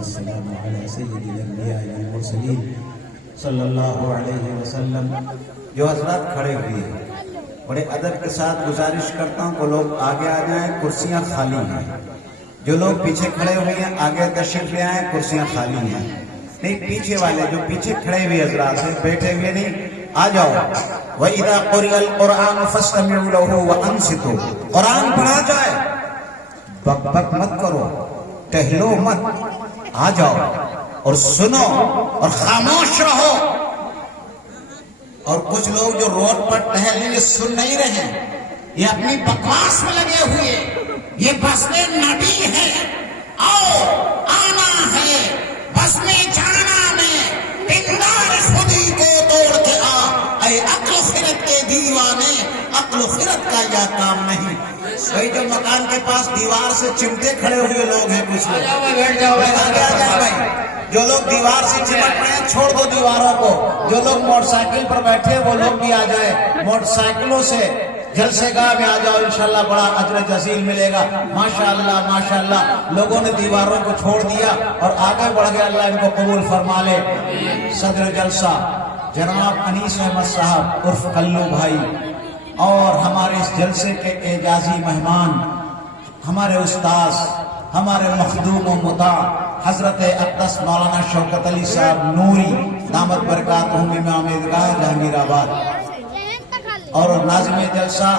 والسلام على سید الانبیاء والمرسلین صلی اللہ علیہ وسلم۔ جو حضرات کھڑے ہوئے ہیں بڑے ادب کے ساتھ گزارش کرتا ہوں کہ لوگ آگے آ جائیں، کرسیاں خالی ہیں۔ جو لوگ پیچھے کھڑے ہوئے ہیں آگے تشریف لے آئیں، کرسیاں خالی ہیں۔ نہیں، پیچھے والے جو پیچھے کھڑے ہوئے حضرات ہیں، بیٹھے ہوئے نہیں، آ جاؤ۔ وَإِذَا قُرِئَ الْقُرْآنُ فَاسْتَمِعُوا لَهُ وَأَنصِتُوا۔ قرآن پڑھا جائے بک بک مت کرو، ٹہلو مت، آ جاؤ اور سنو اور خاموش رہو۔ اور کچھ لوگ جو روڈ پر ٹہلیں گے سن نہیں رہے، یہ اپنی بکواس میں لگے ہوئے، یہ بس میں نبی ہے، آؤ آنا ہے بس میں جانا میں، پندار خودی کو توڑ کے آ، اے عقل خرد کے دیوانے، عقل خرد کا یہ کام نہیں۔ وہی جو مکان کے پاس دیوار سے چمٹے کھڑے ہوئے لوگ ہیں، کچھ لوگ جو لوگ دیوار سے چمٹ رہے ہیں چھوڑ دو دیواروں کو۔ جو لوگ موٹر سائیکل پر بیٹھے وہ لوگ بھی آ جائے، موٹر سائیکلوں سے جلسے گاہ میں آ جاؤ، انشاءاللہ بڑا اجر جزیل ملے گا۔ ماشاءاللہ ماشاءاللہ، لوگوں نے دیواروں کو چھوڑ دیا اور آگے بڑھ گئے، اللہ ان کو قبول فرما لے۔ صدر جلسہ جناب انیس احمد صاحب عرف کلو بھائی، اور ہمارے اس جلسے کے اعزازی مہمان ہمارے استاذ، ہمارے مخدوم و مطاع حضرت اقدس مولانا شوکت علی صاحب نوری دامت برکاتہم امام عیدگاہ جہانگیر آباد، اور ناظم جلسہ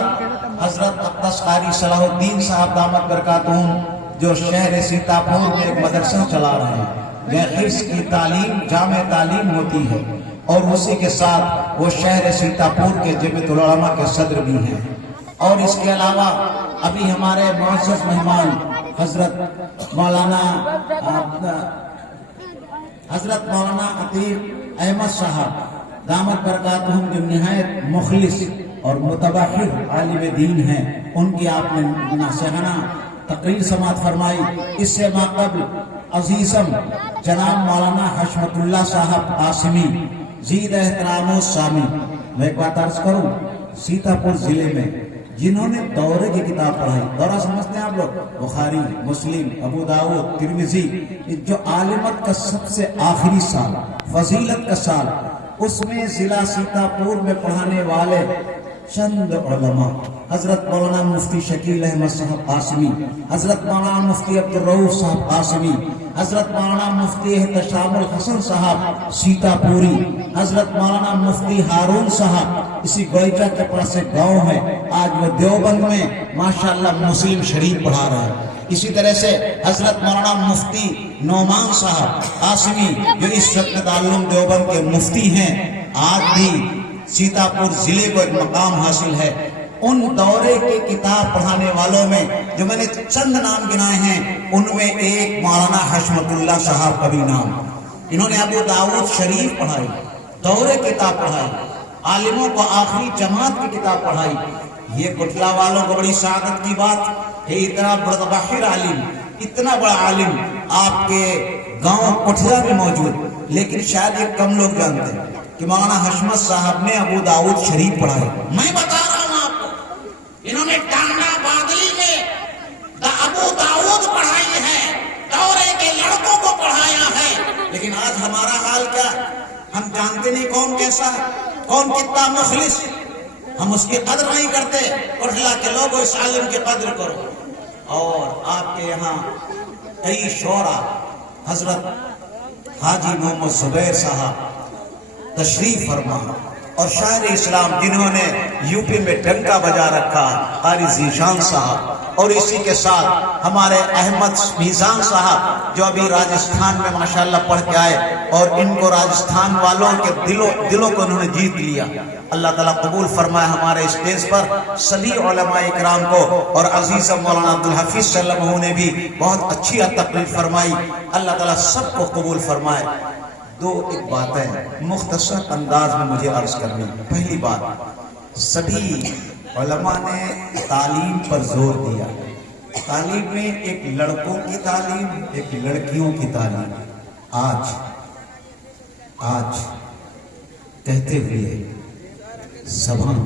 حضرت اقدس قاری صلاح الدین صاحب دامت برکاتہم، جو شہر سیتاپور میں ایک مدرسہ چلا رہے ہیں، جہاں حفظ کی تعلیم جامع تعلیم ہوتی ہے، اور اسی کے ساتھ وہ شہر سیتاپور کے جمعیت العلماء کے صدر بھی ہیں۔ اور اس کے علاوہ ابھی ہمارے معزز مہمان حضرت مولانا عتیق احمد صاحب دامت برکاتہم، جو نہایت مخلص اور متبحر عالم دین ہیں، ان کی آپ نے ناصحانہ تقریر سماعت فرمائی۔ اس سے ماقبل عزیزم جناب مولانا حشمت اللہ صاحب قاسمی، زید احترام و سامی، میں ایک بات عرض کروں، سیتاپور ضلع میں جنہوں نے دورے کی کتاب پڑھائی، دورہ سمجھتے ہیں آپ لوگ، بخاری، مسلم، ابو داؤد، ترمذی، جو عالمت کا سب سے آخری سال، فضیلت کا سال، اس میں ضلع سیتاپور میں پڑھانے والے چند علماء، حضرت مولانا مفتی شکیل احمد صاحب قاسمی، حضرت مولانا مفتی عبدالرؤوف صاحب قاسمی، حضرت مولانا مفتی احتشام الحسن صاحب سیتاپوری، حضرت مولانا مفتی ہارون صاحب اسی گوئچہ کے پاس ایک گاؤں ہے، آج وہ دیوبند میں ماشاءاللہ مسلم شریف پڑھا رہا ہے۔ اسی طرح سے حضرت مولانا مفتی نعمان صاحب قاسمی، جو اس وقت دارالعلوم دیوبند کے مفتی ہیں، آج بھی سیتاپور ضلع کو ایک مقام حاصل ہے۔ ان دورے کی کتاب پڑھانے والوں میں جو میں نے چند نام گنائے ہیں، ان میں ایک مولانا حشمت اللہ صاحب کا بھی نام، انہوں نے ابو داؤد شریف پڑھائی، دورے کتاب پڑھائی، عالموں کو آخری جماعت کی کتاب پڑھائی۔ یہ کٹلا والوں کو بڑی سعادت کی بات ہے، اتنا بڑا باہر عالم، اتنا بڑا عالم آپ کے گاؤں کٹلا میں موجود، لیکن شاید یہ کم لوگ جانتے ہیں کہ مولانا حشمت صاحب نے ابو داؤد شریف پڑھائی۔ میں بتا رہا ہوں آپ کو، انہوں نے ٹانگا بادلی میں ابو داؤد پڑھائی ہے، دورے کے لڑکوں کو پڑھایا ہے، لیکن آج ہمارا حال کیا؟ ہم جانتے نہیں کون کیسا ہے، کون کتنا مخلص، ہم اس کی قدر نہیں کرتے۔ کٹلا کے لوگوں اس عالم کی قدر کرو۔ اور آپ کے یہاں کئی شعراء، حضرت حاجی محمد زبیر صاحب تشریف فرما، اور شاعر اسلام جنہوں نے یو پی میں ڈنکا بجا رکھا، قاری ذیشان صاحب، اور اسی کے ساتھ ہمارے احمد میزان صاحب جو ابھی راجستھان میں ماشاءاللہ پڑھ کے آئے، اور ان کو راجستھان والوں کے دلوں کو انہوں نے جیت لیا۔ اللہ تعالیٰ قبول فرمائے ہمارے اسٹیج پر سبھی علماء اکرام کو، اور عزیز مولانا عبدالحفیظ صلی اللہ علیہ وسلم نے بھی بہت اچھی تقریر فرمائی، اللہ تعالیٰ سب کو قبول فرمائے۔ دو ایک باتیں مختصر انداز میں مجھے عرض کرنی۔ پہلی بات، سبھی علماء نے تعلیم پر زور دیا، تعلیم میں ایک لڑکوں کی تعلیم، ایک لڑکیوں کی تعلیم۔ آج کہتے ہوئے زبان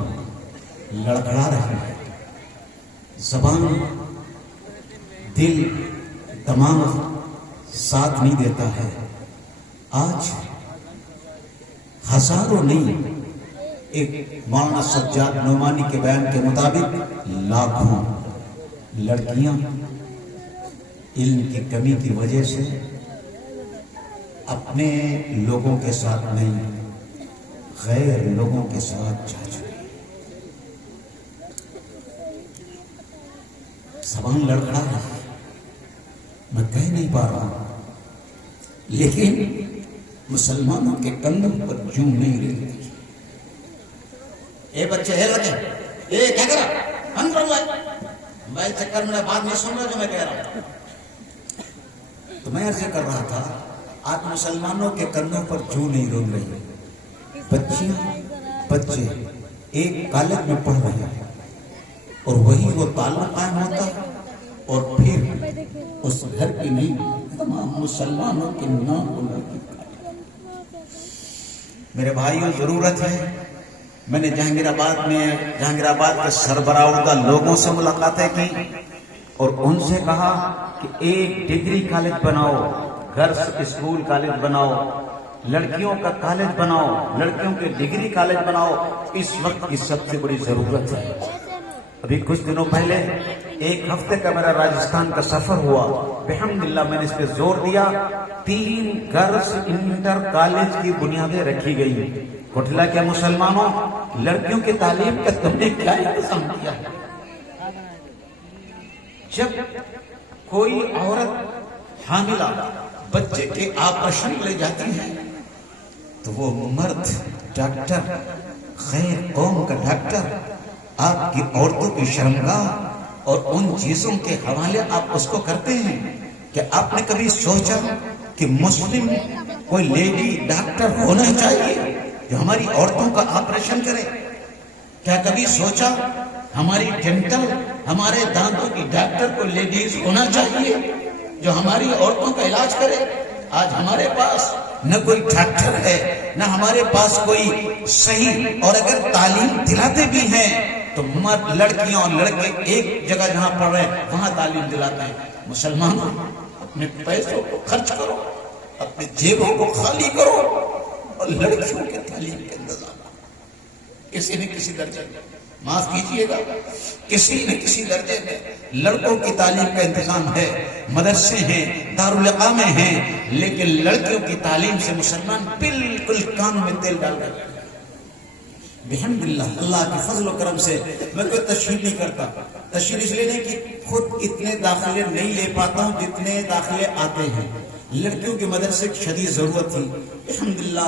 لڑکھڑا رہی ہے، زبان، دل، دماغ ساتھ نہیں دیتا ہے. آج ہزاروں نہیں، ایک مولانا سجاد نعمانی کے بیان کے مطابق لاکھوں لڑکیاں علم کی کمی کی وجہ سے اپنے لوگوں کے ساتھ نہیں، غیر لوگوں کے ساتھ جا چکی. زبان لڑکھڑا ہے، میں کہہ نہیں پا رہا ہوں، لیکن مسلمانوں کے کندھوں پر جوں نہیں رہتی. اے بچے ہے لگے، اے کیا کر رہا ہم رہا موبائل چکر میں بات نہیں سن رہا جو میں کہہ رہا ہوں. تو میں عرض کر رہا تھا آج مسلمانوں کے کندھوں پر جوں نہیں رون رہی. بچیاں بچے ایک کالج میں پڑھ رہے ہیں اور وہی وہ تعلق قائم ہوتا اور پھر اس گھر کی نہیں تمام مسلمانوں کے نام بلا کے. میرے بھائیوں ضرورت ہے. میں نے جہانگیر آباد کے سربراہ لوگوں سے ملاقاتیں کی اور ان سے کہا کہ ایک ڈگری کالج بناؤ، گرلز اسکول کالج بناؤ، لڑکیوں کا کالج بناؤ، لڑکیوں کے ڈگری کالج بناؤ. اس وقت کی سب سے بڑی ضرورت ہے. ابھی کچھ دنوں پہلے ایک ہفتے کا میرا راجستھان کا سفر ہوا. بحمداللہ میں نے اس پہ زور دیا. 3 گرلز انٹر کالج کی بنیادیں رکھی گئی. کوٹھلا کے مسلمانوں، لڑکیوں کی تعلیم کا تم نے کیا انتظام کیا ہے؟ جب کوئی عورت حاملہ بچے کے آپریشن لے جاتی ہے تو وہ مرد ڈاکٹر، خیر قوم کا ڈاکٹر، آپ کی عورتوں کی شرمگاہ اور ان چیزوں کے حوالے آپ اس کو کرتے ہیں. کہ آپ نے کبھی سوچا کہ مسلم کوئی لیڈی ڈاکٹر ہونا چاہیے جو ہماری عورتوں کا آپریشن کرے؟ کیا کبھی سوچا ہماری ڈینٹل، ہمارے دانتوں کی ڈاکٹر کو لیڈیز ہونا چاہیے جو ہماری عورتوں کا علاج کرے؟ آج ہمارے پاس نہ کوئی ڈاکٹر ہے، نہ ہمارے پاس کوئی صحیح، اور اگر تعلیم دلاتے بھی ہیں تو لڑکیاں اور لڑکے ایک جگہ جہاں پڑھ رہے ہیں وہاں تعلیم دلاتے ہیں. مسلمانوں، اپنے پیسوں کو خرچ کرو، اپنے جیبوں کو خالی کرو اور لڑکیوں کے تعلیم کے انتظام. کسی نہ کسی درجے میں، معاف کیجئے گا، کسی نہ کسی درجے میں لڑکوں کی تعلیم کا انتظام ہے. مدرسے ہیں، دارالعلوم ہیں، لیکن لڑکیوں کی تعلیم سے مسلمان بالکل کان میں تیل ڈال رہے ہیں. بحمداللہ اللہ کے فضل و کرم سے میں کوئی تشہیر نہیں کرتا. تشہیر اس لیے نہیں کہ خود اتنے داخلے نہیں لے پاتا ہوں جتنے داخلے آتے ہیں. لڑکیوں کے مدرسے کی شدید ضرورت تھی. الحمدللہ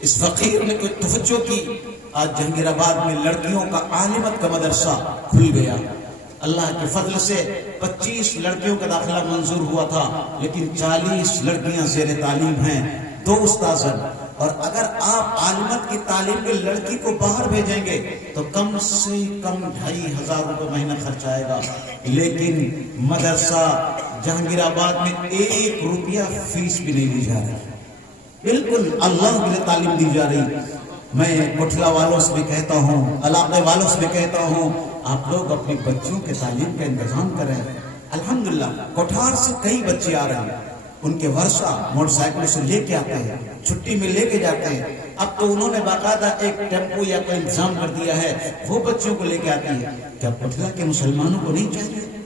اس فقیر نے کوئی توجہ کی. آج جہانگیر آباد میں لڑکیوں کا عالمت کا مدرسہ کھل گیا. اللہ کے فضل سے 25 لڑکیوں کا داخلہ منظور ہوا تھا، لیکن 40 لڑکیاں زیر تعلیم ہیں، 2 استاذ. اور اگر آپ عالمت کی تعلیم کے لڑکی کو باہر بھیجیں گے تو کم سے کم 2500 روپے مہینہ خرچ آئے گا. لیکن مدرسہ جہانگیر آباد میں 1 روپیہ فیس بھی نہیں دی جا رہی. بالکل اللہ کے لیے تعلیم دی جا رہی. میں کوٹھلا والوں سے بھی کہتا ہوں، علاقے والوں سے بھی کہتا ہوں، آپ لوگ اپنی بچوں کے تعلیم کا انتظام کریں. الحمدللہ کوٹھار سے کئی بچے آ رہے ہیں، ان کے ورثہ موٹر سائیکل سے لے کے آتے ہیں، چھٹی میں لے کے جاتے ہیں. اب تو انہوں نے باقاعدہ ایک ٹیمپو یا کوئی انتظام کر دیا ہے، وہ بچوں کو لے کے آتی ہے. کیا کوٹھلا کے مسلمانوں کو نہیں چاہیے؟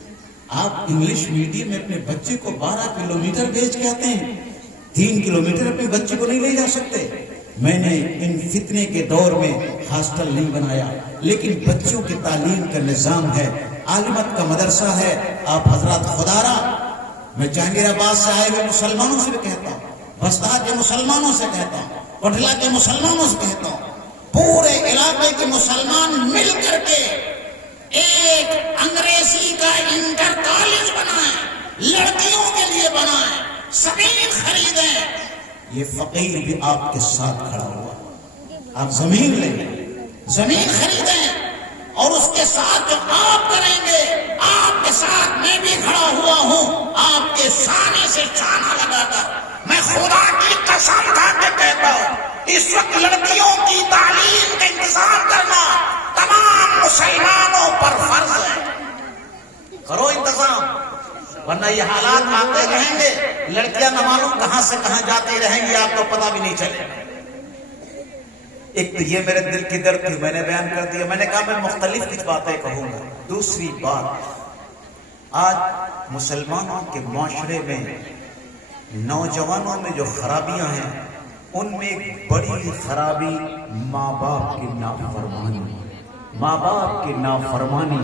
آپ انگلش میڈیم میں اپنے بچے کو 12 کلومیٹر بھیج کے آتے ہیں، 3 کلومیٹر اپنے بچے کو نہیں لے جا سکتے. میں نے ان فتنے کے دور میں ہاسٹل نہیں بنایا، لیکن بچوں کی تعلیم کا نظام ہے، عالمت کا مدرسہ ہے. آپ حضرات خدارا، میں جہانگیر آباد سے آئے ہوئے مسلمانوں سے بھی کہتا ہوں، بستہ کے مسلمانوں سے کہتا ہوں، کوٹھلا کے مسلمانوں سے کہتا ہوں، پورے علاقے کے مسلمان مل کر کے ایک انگریزی کا انٹر کالج بنائیں، لڑکیوں کے لیے بنائیں، زمین خریدیں. یہ فقیر بھی آپ کے ساتھ کھڑا ہوا. آپ زمین لیں، زمین خریدیں، اور اس کے ساتھ جو آپ کریں گے، آپ کے ساتھ میں بھی کھڑا ہوا ہوں، آپ کے سانے سے چانا لگا کر. میں خدا کی قسم کھا کے کہتا ہوں، اس وقت لڑکیوں کی تعلیم کا انتظام کرنا تمام مسلمانوں پر فرض ہے. کرو انتظام. ورنہ یہ حالات آتے رہیں گے، لڑکیاں نہ معلوم کہاں سے کہاں جاتی رہیں گی، آپ کو پتہ بھی نہیں چلے گا۔ ایک تو یہ میرے دل کی درد تھی، میں نے بیان کر دیا۔ میں نے کہا میں مختلف کچھ باتیں کہوں گا۔ دوسری بات، آج مسلمانوں کے معاشرے میں نوجوانوں میں جو خرابیاں ہیں، ان میں ایک بڑی خرابی ماں باپ کی نافرمانی، ماں باپ کی نافرمانی،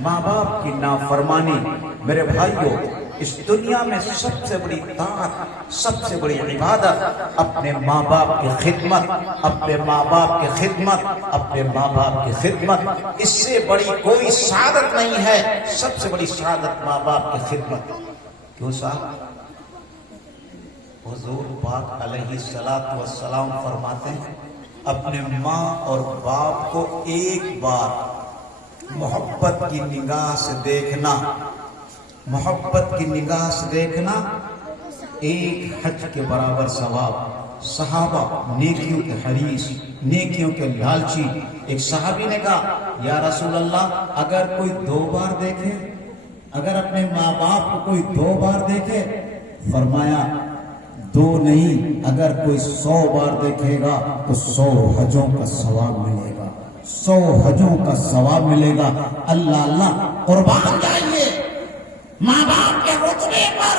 ماں باپ کی نافرمانی۔ میرے بھائیوں، اس دنیا میں سب سے بڑی طاقت، سب سے بڑی عبادت اپنے ماں باپ کی خدمت، اپنے ماں باپ کی خدمت، اپنے ماں باپ کی خدمت۔ اس سے بڑی کوئی سعادت نہیں ہے۔ سب سے بڑی سعادت ماں باپ کی خدمت۔ کیوں صاحب؟ حضور پاک علیہ الصلوۃ والسلام فرماتے ہیں اپنے ماں اور باپ کو ایک بار محبت کی نگاہ سے دیکھنا، محبت کی نگاہ سے دیکھنا ایک حج کے برابر ثواب۔ صحابہ نیکیوں کے حریص، نیکیوں کے لالچی۔ ایک صحابی نے کہا یا رسول اللہ، اگر کوئی 2 بار دیکھے، اگر اپنے ماں باپ کو کوئی 2 بار دیکھے، فرمایا 2 نہیں، اگر کوئی 100 بار دیکھے گا تو 100 حجوں کا ثواب ملے گا، 100 حجوں کا ثواب ملے گا۔ اللہ اللہ، قربان جائیے ماں باپ کے رتبے پر۔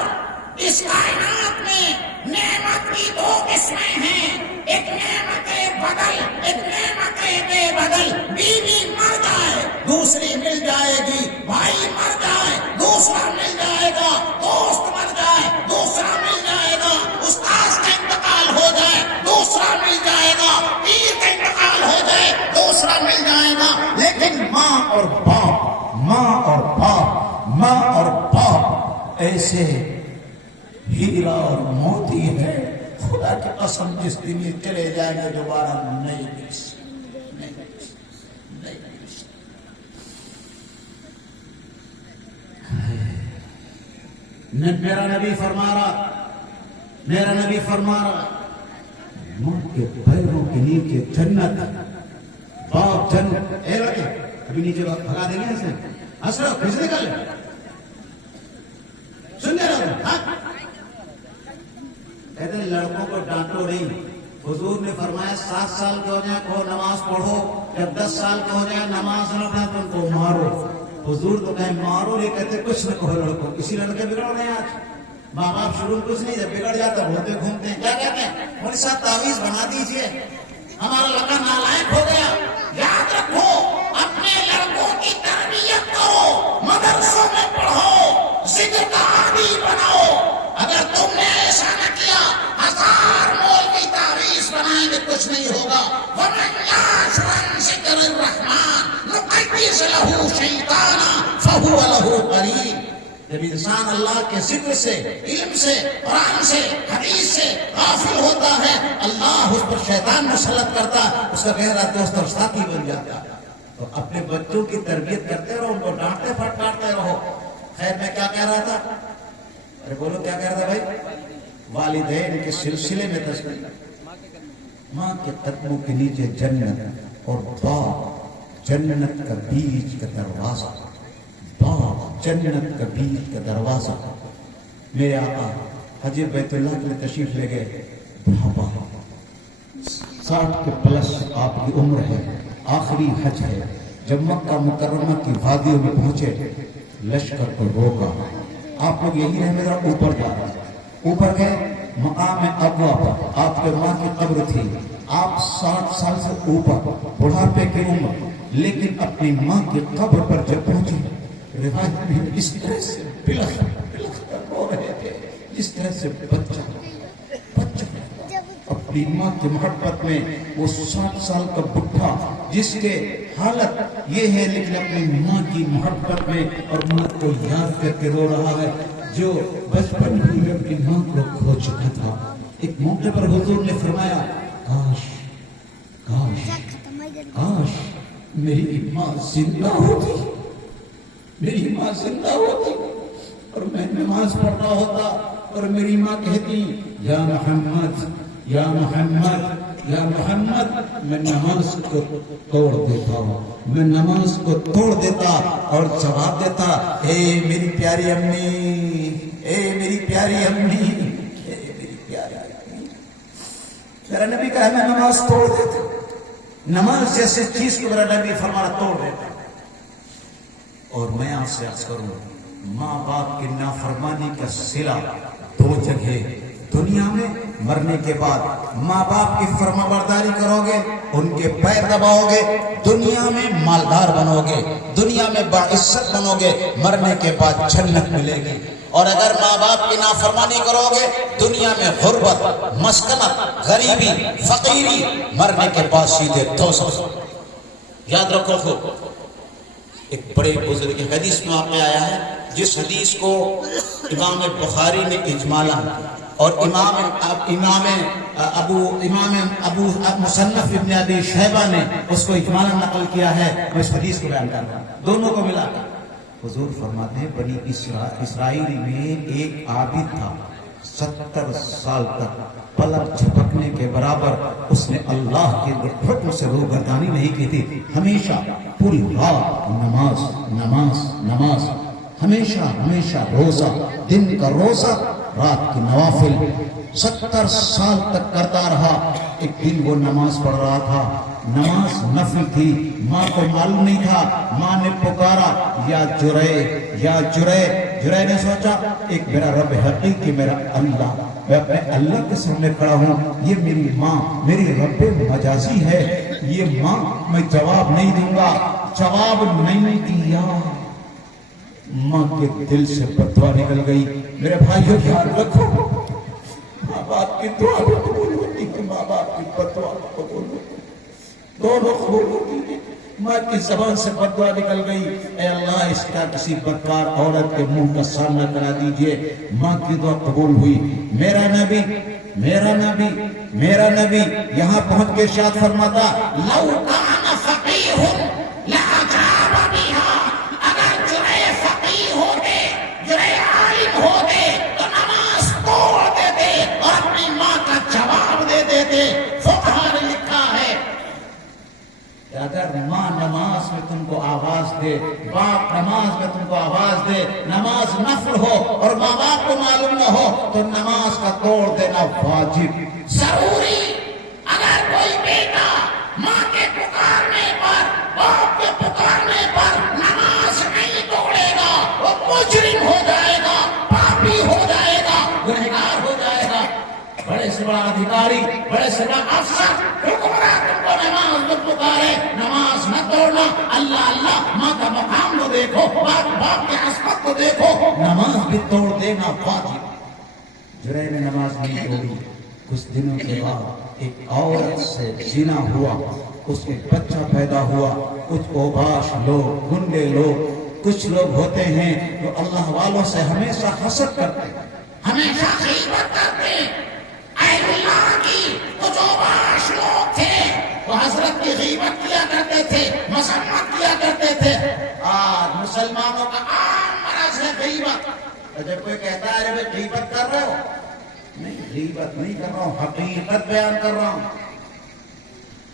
اس کائنات میں نعمت کی 2 قسمیں ہیں، ایک نعمت بدل، ایک نعمت بے بدل۔ بیوی مر جائے دوسری مل جائے گی، بھائی مر جائے دوسرا مل جائے گا، دوست مر جائے دوسرا مل جائے گا، استاد کا انتقال ہو جائے دوسرا مل جائے گا، پیر کا انتقال ہو جائے دوسرا مل جائے گا۔ لیکن ماں اور باپ، ماں اور باپ، ماں اور باپ ایسے ہیرا اور موتی ہے، خدا کی قسم جس دن یہ چلے جائیں گے دوبارہ نہیں مل سکتے، نہیں مل سکتے، نہیں مل سکتے۔ میرا نبی فرما رہا، میرا نبی فرما رہا، ماں کے پیروں کے نیچے جنت، باپ جنت۔ اے لڑکے ابھی نیچے بات بھگا دیں گے ایسے، ہنس رہا پھر سے نکل سن لے رہا۔ کہتے ہیں لڑکوں کو ڈانٹو نہیں۔ حضور نے فرمایا 7 سال کے ہو جائیں کو نماز پڑھو، جب 10 سال کے ہو جائیں نماز نہ پڑھیں تو ان کو مارو۔ حضور تو کہیں مارو نہیں کہتے، کچھ نہ کہو لڑکوں۔ اسی لڑکے بگڑ رہے ہیں آج۔ ماں باپ شروع میں کچھ نہیں، جب بگڑ جاتا بھولتے گھومتے ہیں۔ کیا کہتے ہیں؟ میرے ساتھ تعویذ بنا دیجئے، ہمارا لڑکا نالائق ہو گیا۔ یاد رکھو، اپنے لڑکوں کی تربیت کرو، مدرسوں میں پڑھو، ذکر کا عادی بناؤ۔ اگر تم نے ایسا نہ کیا، 1000 مول کی تعویذ بنائیں گے کچھ نہیں ہوگا۔ وَمَنْ يَعْشُ عَنْ ذِكْرِ الرَّحْمَنِ نُقَيِّضْ لَهُ شَيْطَانًا فَهُوَ لَهُ قَرِينٌ۔ جب انسان اللہ کے ذکر سے، علم سے، قرآن سے، حدیث سے غافل ہوتا ہے، اللہ اس پر شیطان مسلط کرتا ہے، اس کا گہرا دوست اور ساتھی بن جاتا ہے۔ تو اپنے بچوں کی تربیت کرتے رہو، ان کو ڈانٹتے پھٹکارتے رہو۔ خیر میں کیا کہہ رہا تھا؟ ارے بولو کیا کہہ رہا تھا بھائی؟ والدین کے سلسلے میں تذکرہ، ماں کے قدموں کے نیچے جنت، اور باپ جنت کا بیچ کا دروازہ، باپ جنت کا بیچ کا دروازہ۔ میرے آقا حج بیت اللہ کے لیے تشریف لے گئے، بھاپا 60 کے پلس آپ کی عمر ہے، آخری حج ہے۔ جب مکہ مکرمہ کی وادیوں میں پہنچے، لشکر کو روکا، آپ لوگ یہی رہے، میرا اوپر جا رہا ہے۔ اوپر گئے، مقام ابوا پر آپ کے ماں کی قبر تھی، آپ 60 سال سے اوپر، بڑھاپے کی عمر، لیکن اپنی ماں کی قبر پر جب پہنچے، روایت میں اس طرح سے بلخ کر رو رہے تھے، جس طرح سے بچہ اپنی ماں کی محبت میں، وہ 60 سال کا بڈھا جس کے حالت یہ ہے لیکن اپنی ماں کی محبت میں اور ماں کو یاد کر کے رو رہا ہے، جو بچپن میں اپنی ماں کو کھو چکا تھا۔ ایک موقع پر حضور نے فرمایا، کاش کاش کاش میری ماں زندہ ہوتی، میری ماں زندہ ہوتی اور میں نماز پڑھ رہا ہوتا اور میری ماں کہتی، یا محمد یا محمد، یا محمد میں نماز کو توڑ دیتا ہوں، میں نماز کو توڑ دیتا اور جواب دیتا، اے میری پیاری امی، اے میری پیاری امی، اے میری پیاری امی۔ میرا نبی کہا میں نماز توڑ دیتا، نماز جیسے چیز کو میرا نبی فرمانا توڑ دیتا۔ اور میں آپ سے عرض کروں، ماں باپ کی نافرمانی کا صلہ دو جگہ دنیا میں، مرنے کے بعد ماں باپ کی فرما برداری کرو گے، ان کے پیر دباؤ گے، دنیا میں مالدار بنو گے، دنیا میں باعزت بنو گے، مرنے کے بعد جنت ملے گی۔ اور اگر ماں باپ کی نافرمانی کرو گے، دنیا میں غربت، مسکنت، غریبی، فقیری، مرنے کے بعد سیدھے دوزخ۔ یاد رکھو خوب، ایک بڑے بزرگ کی حدیث میں واقع آیا ہے، جس حدیث کو امام بخاری نے اجمالا اور امام ابو مصنف ابن ابی شیبہ نے اس کو اجمالا نقل کیا ہے۔ میں اس حدیث کو بیان کر رہا ہوں، دونوں کو ملا کر۔ حضور فرماتے ہیں بنی اسرائیل میں ایک عابد تھا، 70 سال تک پلک جھپکنے کے برابر اس نے اللہ کے حکم سے روگردانی نہیں کی تھی، ہمیشہ پوری رات نماز نماز نماز، ہمیشہ روزہ، دن کا روزہ، رات کی نوافل، 70 سال تک کرتا رہا۔ ایک دن وہ نماز پڑھ رہا تھا، نماز نفل تھی، ماں کو معلوم نہیں تھا، ماں نے پکارا یا جرے یا جرے۔ جرے نے سوچا ایک میرا رب حقیقی میرا اللہ، میں اپنے اللہ کے سامنے کھڑا ہوں، یہ میری ماں میری رب مجازی ہے، یہ ماں میں جواب نہیں دوں گا۔ جواب نہیں دیا، ماں کے دل سے بددعا نکل گئی۔ میرے بھائیو خیال رکھو، ماں باپ کی دعا بھی قبول ہوتی ہے، ماں باپ کی بددعا بھی قبول ہوتی ہے، دونوں قبول ہوتی ہے۔ ماں کی زبان سے بددعا نکل گئی، اے اللہ اس کا کسی بدکار عورت کے منہ کا سامنا کرا دیجئے۔ ماں کی دعا قبول ہوئی۔ میرا نبی میرا نبی میرا نبی یہاں پہنچ کے ارشاد فرماتا، لو کان فقیہ لأجاب بہا، اگر جرے فقیہ ہوتے، جرے عالم ہوتے تو نماز توڑ دیتے اور اپنی ماں کا جواب دے دیتے۔ فقہ نے لکھا ہے کہ اگر ماں نماز میں تم کو آواز دے، باپ نماز میں تم کو آواز دے، نماز نفل ہو اور ماں باپ کو معلوم نہ ہو تو نماز کا توڑ دینا واجب ضروری۔ اگر کوئی بیٹا ماں کے پکارنے پر، باپ کے پکارنے پر نماز نہیں توڑے گا، وہ مجرم ہو جائے گا، پاپی ہو جائے گا، گنہگار ہو جائے گا۔ بڑے سے بڑا ادھیکاری، بڑے سے بڑا افسر، حکمراں تم کو نماز مت پکارے، نماز نہ توڑنا۔ اللہ اللہ، ماں کا مقام کو دیکھو، باپ کے عصمت کو دیکھو، نماز بھی توڑ دینا واجب۔ جرے نے نماز نہیں توڑی، کچھ دنوں کے بعد ایک عورت سے زنا ہوا، اس کے بچہ پیدا ہوا۔ کچھ اوباش لوگ، گنڈے لوگ، کچھ لوگ ہوتے ہیں جو اللہ والوں سے ہمیشہ حسد کرتے ہیں، ہمیشہ غیبت کرتے ہیں۔ اہل اللہ کی کچھ اوباش لوگ تھے، وہ حضرت کی غیبت کیا کرتے تھے، مذمت کیا کرتے تھے۔ آج مسلمانوں کا عام مرض ہے غیبت۔ جب کوئی کہتا ہے ارے غیبت کر رہے ہو، نہیں غیبت نہیں کر رہا ہوں، حقیقت بیان کر رہا ہوں۔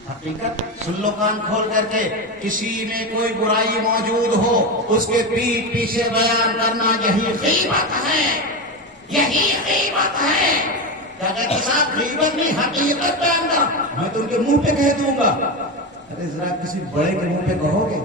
حقیقت سن لو کان کھول کر کے، کسی میں کوئی برائی موجود ہو اس کے پیٹ پیچھے بیان کرنا، یہی غیبت ہے، یہی غیبت ہے۔ اگر صاحب غیبت نہیں حقیقت بیان کر، میں تو ان کے منہ پہ کہہ دوں گا۔ ارے ذرا کسی بڑے کے منہ پہ کہو گے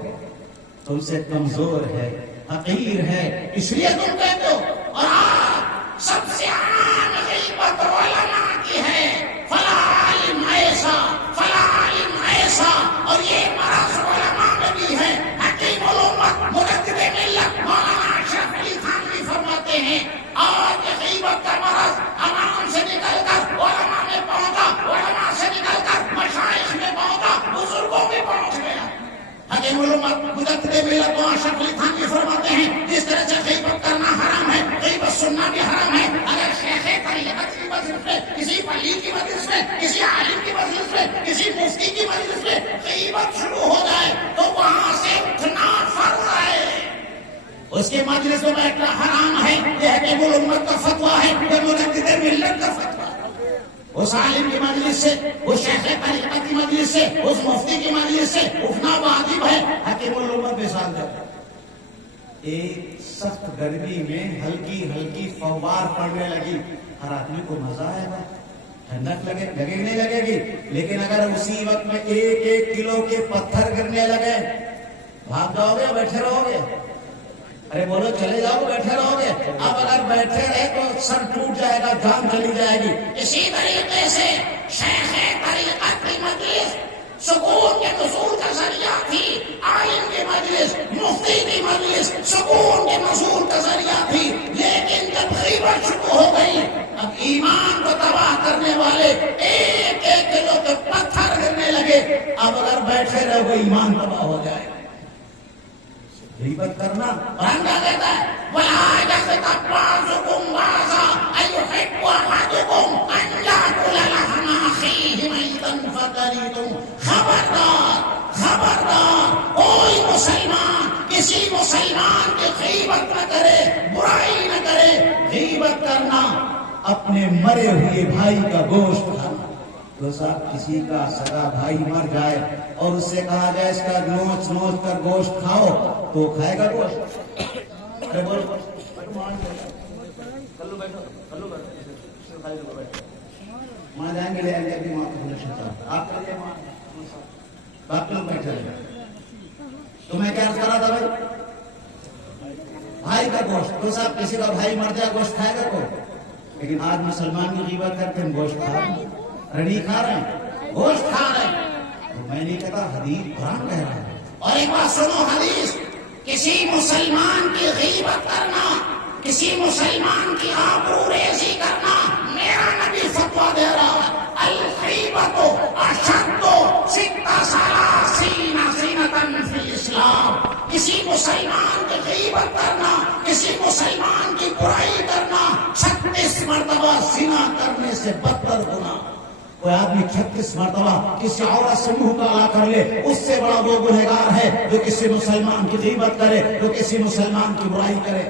تم سے کمزور ہے، حقیر ہے، اس لیے تم کہتے ہو۔ اور آج سب سے عام غیبت علماء کی ہے، فلاں عالم ایسا، فلاں عالم ایسا، اور یہ مرض علماء میں بھی ہے۔ حکیم الامت مجدد ملت مولانا اشرف علی تھانوی فرماتے ہیں، آج یہ غیبت کا مرض عوام سے نکل کر علماء میں پہنچا، علماء سے نکل کر مشائخ میں پہنچا، بزرگوں میں پہنچ گیا۔ حکیم الامت مجدد ملت مولانا اشرف علی تھانوی فرماتے ہیں، جس طرح سے غیبت کرنا حرام ہے، غیبت سننا بھی حرام ہے۔ اگر شیخ طریقت کی مجلس میں، کسی ولی کی مجلس میں، کسی عالم کی مجلس میں، کسی مفتی کی مجلس میں غیبت شروع ہو جائے تو وہاں سے اٹھنا فرض ہے، اس کی مجلس میں بیٹھنا حرام ہے۔ یہ حکیم الامت کا فتویٰ ہے، یہ مجدد ملت کا فتویٰ ہے۔ اس عالم کی مجلس سے، اس شیخ طریقت کی مجلس سے، اس مفتی کی مجلس سے اٹھنا واجب ہے۔ حکیم الامت مثال دے، ایک سخت گرمی میں ہلکی ہلکی فوار پڑنے لگی، ہر آدمی کو مزہ آئے گا، ٹھنڈک لگے نہیں لگے گی، لیکن اگر اسی وقت میں 1-1 کلو کے پتھر گرنے لگے، بھاگ جاؤ گے بیٹھے رہو گے؟ ارے بولو چلے جاؤ بیٹھے رہو گے؟ اب اگر بیٹھے رہے تو سر ٹوٹ جائے گا، جان چلی جائے گی۔ اسی طریقے سے شیخ طریقت کی مجلس سکون کے نزول کا ذریعہ تھی، عالم کی مجلس، مفتی کی مجلس سکون کے نزول کا ذریعہ تھی، لیکن جب غیبت شروع ہو گئی، اب ایمان کو تباہ کرنے والے 1-1 کلو کے پتھر گرنے لگے۔ اب اگر بیٹھے رہو گے ایمان تباہ ہو جائے۔ غیبت کرنا رنگا دیتا ہے، وَلَا يَغْتَبْ بَعْضُكُمْ بَعْضًا أَيُحِبُّ أَحَدُكُمْ أَنْ يَأْكُلَ لَحْمَ أَخِيهِ مَيْتًا فَكَرِهْتُمْ۔ خبردار کوئی مسلمان کسی مسلمان کی غیبت نہ کرے، برائی نہ کرے۔ غیبت کرنا اپنے مرے ہوئے بھائی کا گوشت کھانا۔ تو صاحب کسی کا سگا بھائی مر جائے اور اس سے کہا جائے اس کا نوچ نوچ کر گوشت کھاؤ، تو کھائے گا گوشت؟ ارے بولو وہاں جائیں گے، لے آئیں گے ابھی وہاں پہ آپ کے لیے باقی لوگ بیٹھے رہے۔ تو میں کیا کرا تھا بھائی کا گوشت؟ تو صاحب کسی کا بھائی مر جائے گوشت کھائے گا کوئی؟ لیکن آج مسلمان کی غیبت کر کے ہم گوشت کھا رہے ہیں، رڑی کھا رہے ہیں، گوشت کھا رہے ہیں۔ تو میں نہیں کہتا، حدیث قرآن کہہ رہا ہے۔ اور ایک بات سنو، حدیث کسی مسلمان کی غیبت کرنا، کسی مسلمان کی آبروریزی کرنا، میرا نبی فتویٰ دے رہا ہے، الغیبۃ اشد 36 سنۃ فی الاسلام۔ کسی مسلمان کی غیبت کرنا، کسی مسلمان کی برائی کرنا 36 مرتبہ زنا کرنے سے بدتر گناہ۔ کوئی آدمی 36 مرتبہ کسی عورت سے منہ کالا کر لے، اس سے بڑا وہ گنہگار ہے جو کسی مسلمان کی غیبت کرے، جو کسی مسلمان کی برائی کرے۔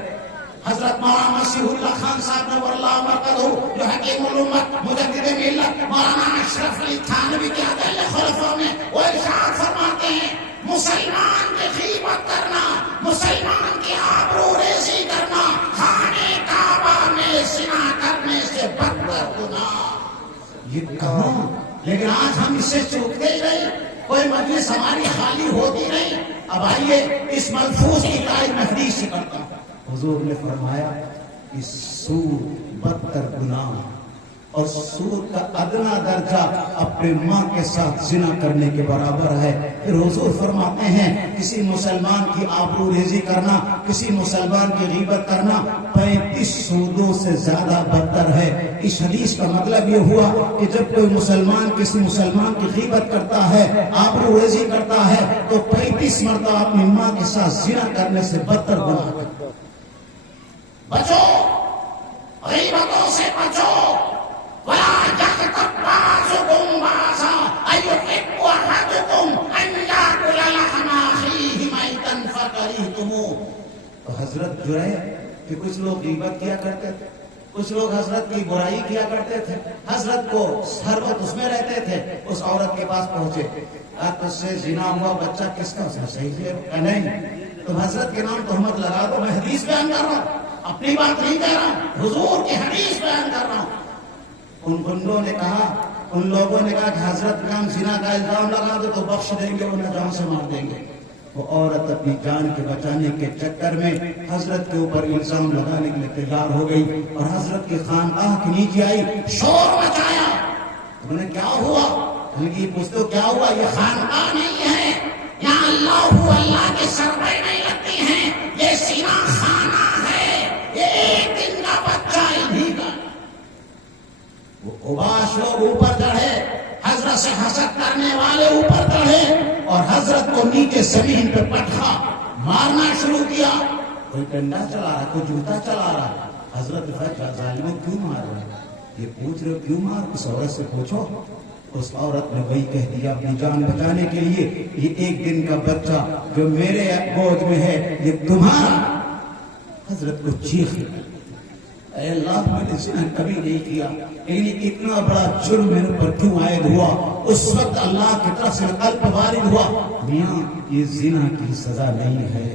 حضرت مولانا مسیح اللہ خان صاحب نور اللہ مرکزہ، جو حکیم الامت مجدد ملت مولانا اشرف علی تھانوی کے اعلی خلفاء میں، وہ ارشاد فرماتے ہیں مسلمان کی غیبت کرنا، مسلمان کی آبروریزی کرنا، خانے کعبہ میں زنا کرنے سے بدتر گناہ۔ یہ کہاں؟ لیکن آج ہم اس سے چوکتے ہی نہیں، کوئی مجلس ہماری خالی ہوتی نہیں۔ اب آئیے اس ملفوظ کی تائید میں حدیث سے کرتا ہوں۔ حضور نے فرمایا کہ سود بدتر گناہ، اور سود کا ادنا درجہ اپنے ماں کے ساتھ زنا کرنے کے برابر ہے۔ پھر حضور فرماتے ہیں کسی مسلمان کی آبروریزی کرنا، کسی مسلمان کی غیبت کرنا 35 سودوں سے زیادہ بدتر ہے۔ اس حدیث کا مطلب یہ ہوا کہ جب کوئی مسلمان کسی مسلمان کی غیبت کرتا ہے، آبروریزی کرتا ہے، تو 35 مرتبہ اپنی ماں کے ساتھ زنا کرنے سے بدتر گناہ کرتا ہے۔ بچو، غیبتوں سے بچو۔ وَلَا يَغْتَبْ بَعْضُكُمْ بَعْضًا أَيُحِبُّ أَحَدُكُمْ أَنْ يَأْكُلَ لَحْمَ أَخِيهِ مَيْتًا فَكَرِهْتُمُوهُ۔ تو حضرت جو ہے کہ کچھ لوگ غیبت کیا کرتے تھے، کچھ لوگ حضرت کی برائی کیا کرتے تھے، حضرت کو ہر وقت اس میں رہتے تھے۔ اس عورت کے پاس پہنچے، اس سے زنا ہوا بچہ کس کا؟ صحیح ہے نہیں، تم حضرت کے نام تہمت لگا دو۔ میں حدیث بیان کر رہا ہوں، اپنی بات نہیں کہہ رہا ہوں، حضور کی حدیث بیان کر رہا ہوں۔ ان گنڈوں نے کہا، ان لوگوں نے کہا کہ حضرت کا ہم زنا کا الزام لگا دو تو بخش دیں گے، انہیں جان سے مار دیں گے۔ وہ عورت اپنی جان کے بچانے کے چکر میں حضرت کے اوپر الزام لگانے کے لیے تیار ہو گئی، اور حضرت کی خانقاہ کے نیچے آئی، شور مچایا۔ انہیں کیا ہوا؟ ہلکی پوچھتے کیا ہوا؟ یہ خانقاہ نہیں ہے، یہاں اللہ کے سرپے نہیں لگتی ہیں، یہ زنا خانہ ہے، یہ ایک دن کا بچہ انہیں کا۔ وہ اوباش لوگ اوپر چڑھے، حضرت سے حسد کرنے والے اوپر چڑھے، اور حضرت کو نیچے زمین پہ پٹخا مارنا شروع کیا۔ کوئی ڈنڈا چلا رہا، کوئی جوتا چلا رہا۔ حضرت ظالموں کیوں مار رہے؟ یہ پوچھ رہے کیوں مار؟ اس عورت سے پوچھو۔ اس عورت نے وہی کہہ دیا اپنی جان بچانے کے لیے، یہ ایک دن کا بچہ جو میرے گود میں ہے یہ تمہارا۔ حضرت کو چیخ اے اللہ میں نے زنا کبھی نہیں کیا، لیکن اتنا بڑا جرم میرے پر کیوں عائد ہوا؟ اس وقت اللہ کی طرف سے قلب وارد ہوا، میاں یہ زنا کی سزا نہیں ہے،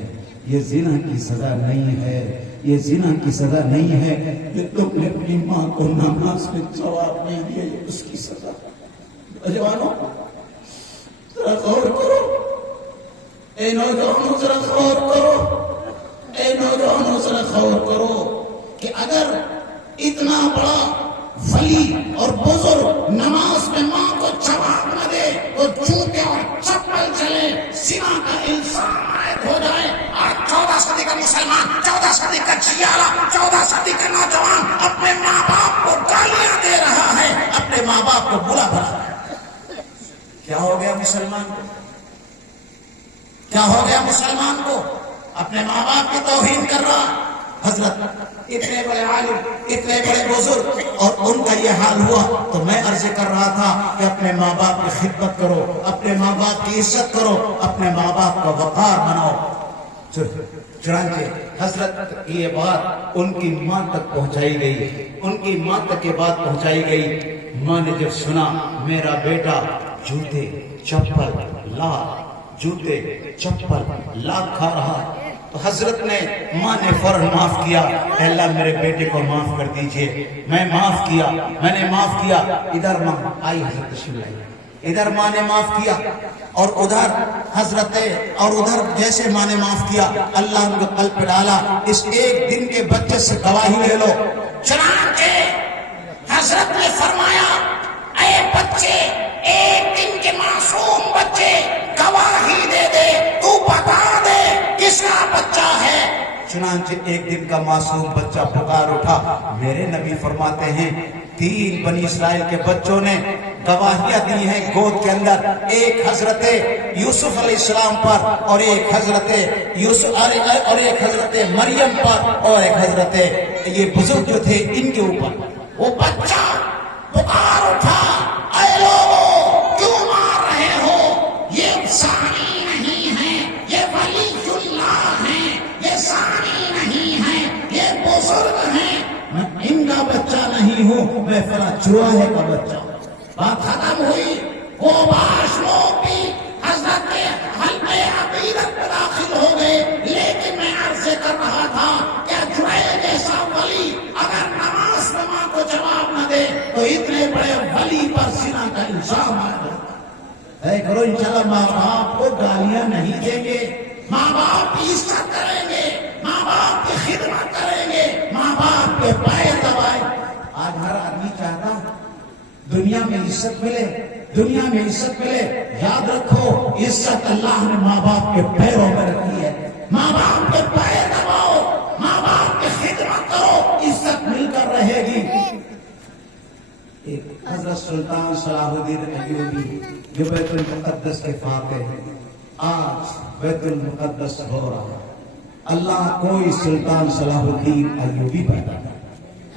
یہ زنا کی سزا نہیں ہے، یہ زنا کی سزا نہیں ہے، یہ تم نے اپنی ماں کو نماز میں جواب نہیں دیا، یہ اس کی سزا۔ نوجوانوں ذرا غور کرو، اے نوجوانوں ذرا غور کرو، اے نوجوانوں ذرا غور کرو کہ اگر اتنا بڑا ولی اور بزرگ نماز میں ماں کو جواب نہ دے تو جوتے اور چپل چلے، زنا کا الزام عائد ہو جائے، اور 14 صدی کا مسلمان، 14 صدی کا جیالا، 14 صدی کا نوجوان اپنے ماں باپ کو گالیاں دے رہا ہے، اپنے ماں باپ کو برا بھلا۔ کیا ہو گیا مسلمان کو؟ کیا ہو گیا مسلمان کو؟ اپنے ماں باپ کی توہین کر رہا۔ حضرت اتنے بڑے عالم، اتنے بڑے بزرگ، اور ان کا یہ حال ہوا تو میں عرض کر رہا تھا کہ اپنے ماں باپ کی خدمت کرو، اپنے ماں باپ کی عزت کرو، اپنے ماں باپ کا وقار بناؤ۔ چنانچہ حضرت یہ بات ان کی ماں تک پہنچائی گئی، ان کی ماں تک یہ بات پہنچائی گئی۔ ماں نے جب سنا میرا بیٹا جوتے چپل لاکھ، جوتے چپل لاکھ کھا رہا ہے، تو حضرت نے، ماں نے فوراً معاف کیا، اے اللہ میرے بیٹے کو معاف کر دیجئے۔ میں معاف کیا، میں نے معاف کیا۔ ادھر ماں آئی، حضرت تشریف لائی، ادھر ماں نے معاف کیا، اور ادھر حضرت، اور ادھر جیسے ماں نے معاف کیا، اللہ ان کے قلب پہ ڈالا، اس ایک دن کے بچے سے گواہی لے لو۔ چنانچہ حضرت نے فرمایا، اے بچے، ایک دن کے معصوم بچے گواہی دے دے، تو بتا دے کس کا بچہ ہے۔ چنانچہ ایک دن کا معصوم بچہ پکار اٹھا۔ میرے نبی فرماتے ہیں 3 بنی اسرائیل کے بچوں نے گواہیاں دی ہیں گود کے اندر، ایک حضرت یوسف علیہ السلام پر، اور ایک حضرت یوسف، اور ایک حضرت مریم پر، اور ایک حضرت یہ بزرگ جو تھے ان کے اوپر۔ وہ بچہ پکار اٹھا، اے لوگوں کیوں مار رہے ہو؟ یہ زانی نہیں ہے، یہ ولی اللہ ہیں، یہ زانی نہیں ہے، یہ بزرگ ہیں، میں ان کا بچہ نہیں ہوں، میں فلاں چوہے کا بچہ ہوں۔ بات ختم ہوئی۔ وہ باش لوگ بھی حضرت کے حلقے عقیدت میں داخل ہو گئے، لیکن میں عرض کر رہا تھا کہ جوہے جیسا ولی اگر نماز میں ماں کو جواب نہ دے تو اتنے بڑے ولی پر زنا کا الزام آ جائے۔ اے کرو انشاءاللہ ماں باپ کو گالیاں نہیں دیں گے، ماں باپ کی عزت کریں گے، ماں باپ کی خدمت کریں گے، ماں باپ کے پیر دبائیں۔ آج ہر آدمی چاہتا دنیا میں عزت ملے، دنیا میں عزت ملے۔ یاد رکھو عزت اللہ نے ماں باپ کے پیروں میں رکھی ہے۔ ماں باپ کے پیر دباؤ، ماں باپ کی خدمت کرو، عزت مل کر رہے گی۔ ایک حضرت سلطان صلاح الدین ایوبی جو بیت المقدس کے فاتح ہیں، آج بیت المقدس ہو رہا ہے۔ اللہ کوئی سلطان صلاح الدین ایوبی پیدا کر۔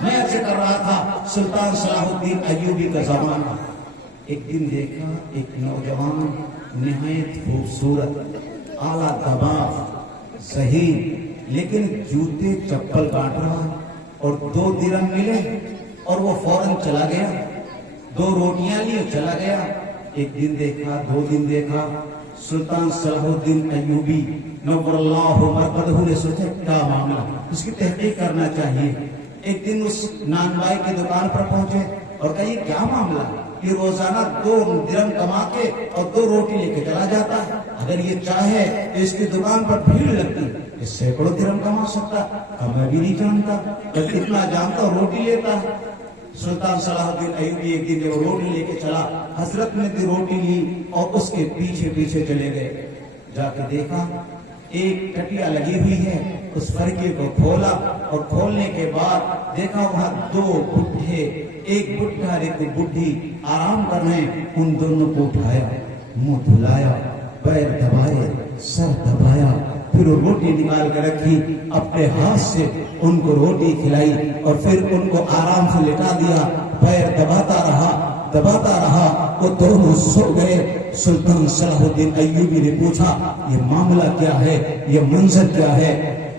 میں عرض کر رہا تھا سلطان صلاح الدین ایوبی کا زمانہ۔ ایک دن دیکھا ایک نوجوان نہایت خوبصورت، اعلیٰ دباغ، ذہین، لیکن جوتے چپل کاٹ رہا، اور 2 درہم ملے اور وہ فوراً چلا گیا، 2 روٹیاں لی اور چلا گیا۔ ایک دن دیکھا، 2 دن دیکھا، سلطان صلاح الدین ایوبی نور اللہ مرقدہ نے سوچا کیا معاملہ، اس کی تحقیق کرنا چاہیے۔ ایک دن اس نان بائی کی دکان پر پہنچے اور کہا یہ کیا معاملہ، یہ روزانہ 2 درہم کما کے اور 2 روٹی لے کے چلا جاتا ہے، اگر یہ چاہے تو اس کی دکان پر بھیڑ لگتی، اس سینکڑوں درہم کما سکتا، میں بھی نہیں جانتا، بس اتنا جانتا اور روٹی لیتا ہے۔ سلطان صلاح الدین ایوبی ایک دن وہ روٹی لے کے چلا، حضرت نے بھی روٹی لی اور اس کے پیچھے پیچھے چلے گئے۔ جا کے دیکھا ایک ٹٹیا لگی ہوئی ہے، اس فرقے کو کھولا اور کھولنے کے بعد دیکھا وہاں 2 بڈھے، ایک بڈھا اور ایک بڈھی آرام کر رہے ہیں۔ ان دونوں کو اٹھایا، منہ دھلایا، پیر دبائے، سر دبایا، پھر وہ روٹی نکال کے رکھی، اپنے ہاتھ سے ان کو روٹی کھلائی اور پھر ان کو آرام سے لٹا دیا، پیر دباتا رہا، وہ دونوں سو گئے۔ سلطان صلاح الدین ایوبی نے پوچھا یہ معاملہ کیا ہے، یہ منظر کیا ہے؟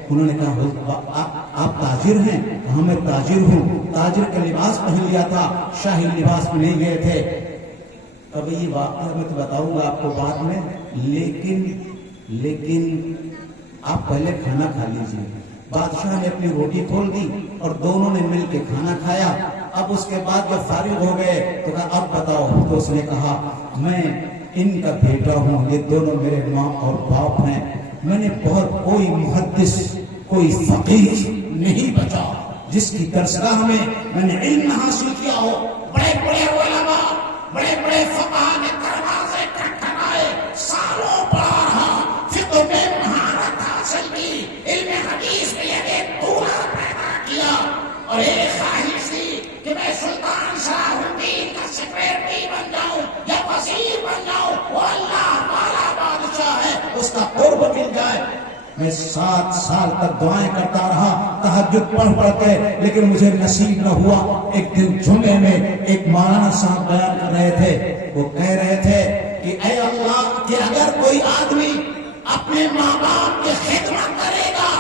انہوں نے کہا آپ تاجر ہیں؟ ہاں میں تاجر ہوں. تاجر کا لباس پہن لیا تھا, شاہی لباس میں نہیں گئے تھے. اب یہ واقعہ میں تو بتاؤں گا آپ کو بعد میں, لیکن آپ پہلے کھانا کھا لیجیے. بادشاہ نے اپنی روٹی کھول دی اور دونوں نے مل کے کھانا کھایا. اب اس کے بعد جب فارغ ہو گئے تو کہا اب بتاؤ. تو اس نے کہا میں ان کا بیٹا ہوں, یہ دونوں میرے ماں اور باپ ہیں. میں نے بہت کوئی محدث کوئی فقیہ نہیں بچا جس کی درسگاہ میں نے علم حاصل کیا ہو. بڑے بڑے علماء بڑے بڑے فقہاء نے دروازے کھٹکھٹائے, سالوں پڑھا رہا, فقہ میں مہارت حاصل کی, علم حدیث میں ایک دولہ پیدا کیا اور ایک خواہش تھی کہ میں سلطان صلاح الدین کا سیکریٹری بن جاؤں یا وزیر بن جاؤں. وہ اللہ والا بادشاہ ہے, اس کا قرب مل جائے. میں 7 سال تک دعائیں کرتا رہا تہجد پڑھ کے, لیکن مجھے نصیب نہ ہوا. ایک دن جمعے میں ایک مولانا صاحب بیان کر رہے تھے, وہ کہہ رہے تھے کہ اے اللہ, کہ اگر کوئی آدمی اپنے ماں باپ کی خدمت کرے گا,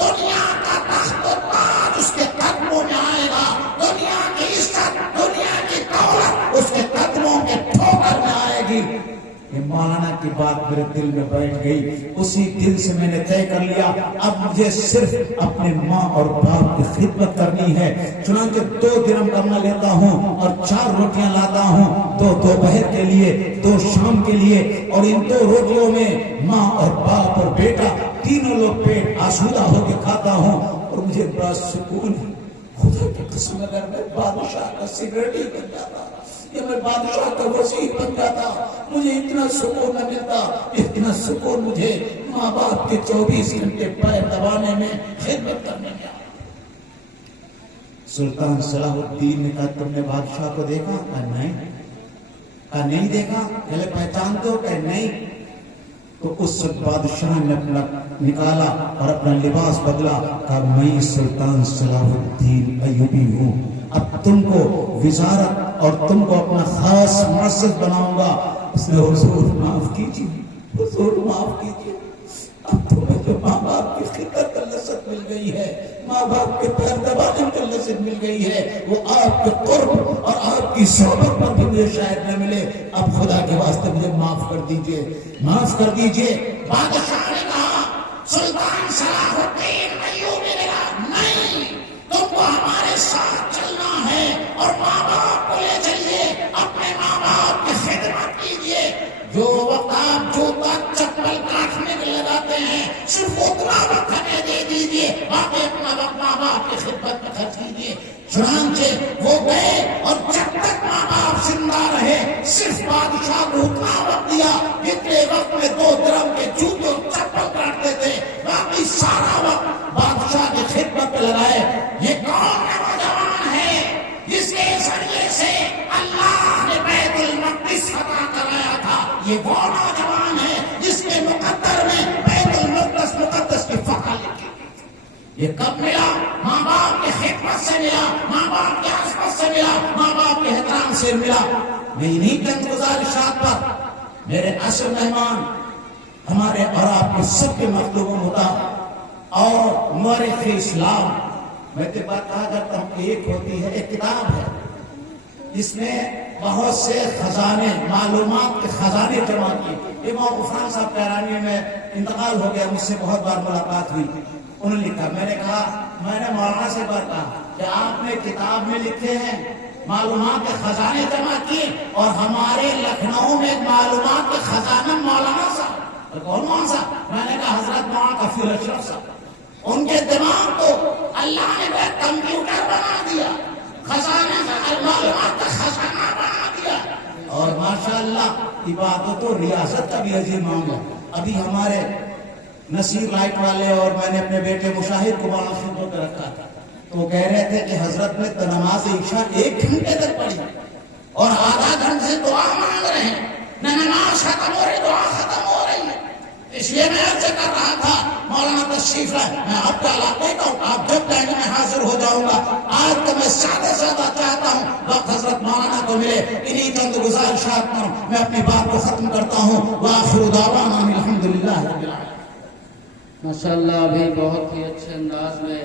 دنیا کا تخت و تاج اس کے قدموں میں آئے گا, دنیا کی عزت دنیا کی دولت اس کے قدموں کے ٹھوکر میں آئے گی. یہ مولانا کی بات میرے دل میں بیٹھ گئی. اسی دل سے میں نے طے کر لیا اب مجھے صرف اپنے ماں اور باپ کی خدمت کرنی ہے. چنانچہ 2 درہم کما لیتا ہوں اور 4 روٹیاں لاتا ہوں, 2 دوپہر کے لیے 2 شام کے لیے, اور ان 2 روٹیوں میں ماں اور باپ اور بیٹا تینوں لوگ پیٹ آسودہ ہو کے کھاتا ہوں. اور مجھے بڑا سکون ہے. خدا کی قسم اگر میں بادشاہ کا سیکریٹری بن جاتا یا میں بادشاہ کا وزیر بن جاتا, مجھے اتنا سکون نہ ملتا. اتنا سکون مجھے ماں باپ کے 24 گھنٹے پیر دبانے میں, خدمت کرنے میں. سلطان صلاح الدین نے کہا تم نے بادشاہ کو دیکھا؟ کہا نہیں. کہا نہیں دیکھا؟ پہلے پہچانتے ہو؟ کہ نہیں. تو اس بادشاہ نے اپنا نکالا اور اپنا لباس بدلا. کہا میں سلطان صلاح الدین ایوبی ہوں, اب تم کو وزارت اور تم کو اپنا خاص معزز بناؤں گا. اس نے حضور معاف کیجیے, حضور معاف کیجیے, اب تمہیں جو ماں باپ کی خدمت کا لذت مل گئی ہے, ماں باپ کے پیر دبانے کی لذت مل گئی ہے, وہ آپ کے قرب اور آپ کی صحبت پر بھی مجھے شاید نہ ملے. اب خدا کے واسطے مجھے معاف کر دیجیے, معاف کر دیجیے. بادشاہ نے کہا سلطان صلاح الدین ایوبی نے کہا نہیں, تم کو ہمارے ساتھ چلنا ہے اور ماں باپ کو لے چلیے, اپنے ماں باپ کی خدمت کیجیے. جو وقت آپ جوتا چپل کاٹنے کے لگاتے ہیں صرف اتنا وقت ہمیں دے دیجیے, باقی اپنا وقت ماں باپ کی خدمت میں خرچ کیجیے. چنانچہ وہ گئے اور جب تک ماں باپ زندہ رہے صرف بادشاہ کو اتنا وقت دیا جتنے وقت میں 2 درہم کے جوتے اور چپل کاٹتے تھے, باقی سارا وقت بادشاہ کی خدمت میں لگائے. یہ کون نوجوان ہے جس کے ذریعے سے اللہ نے بیت المقدس فتح کرایا تھا؟ یہ وہ نوجوان ہے جس کے مقدر میں بیت المقدس مقدس کی فتح لکھی. یہ کب ملا؟ ماں باپ کی خدمت سے ملا, ماں باپ کی عظمت سے ملا, ماں باپ کے احترام سے ملا. میں انہیں چند گزارشات پر میرے اصل مہمان ہمارے اور آپ کے سب کے مطلوبوں ہوتا اور مورخ اسلام, میں تو بات کہا کرتا ہوں کہ ایک ہوتی ہے, ایک کتاب ہے جس میں بہت سے خزانے, معلومات کے خزانے جمع کیے. امام غفران صاحب کیرانی میں انتقال ہو گیا, مجھ سے بہت بار ملاقات ہوئی. انہوں نے لکھا, میں نے کہا, میں نے مولانا سے بات کہا کہ آپ نے کتاب میں لکھے ہیں معلومات کے خزانے جمع کیے, اور ہمارے لکھنؤ میں معلومات کے خزانہ مولانا صاحب. کون مولانا صاحب؟ میں نے کہا حضرت مولانا کفیل اشرف صاحب. ان کے دماغ کو اللہ نے کمپیوٹر بنا دیا, خزانہ معلومات کا خزانہ بنا دیا. اور ماشاءاللہ عبادت و ریاست کا بھی عظیم معاملہ. ابھی ہمارے نصیر لائٹ والے اور میں نے اپنے بیٹے مشاہد کو وہاں خدمت میں رکھا تھا, تو وہ کہہ رہے تھے کہ حضرت نے نماز عشاء 1 گھنٹے تک پڑھی اور آدھا گھنٹے سے دعا مانگ رہے ہیں, نہ نماز ختم ہو رہی, دعا ختم ہو رہی ہے. اس لیے میں عرض کر رہا تھا مولانا تشریف لائے, میں آپ کا علاقے کا ہوں, آپ جب کہیں میں حاضر ہو جاؤں گا. آج تو میں سادہ چاہتا ہوں وقت حضرت مولانا کو ملے. انہی چند گزارشات پر میں اپنی بات کو ختم کرتا ہوں. وآخر دعوانا الحمدللہ رب العالمین. ماشاءاللہ ابھی بہت ہی اچھے انداز میں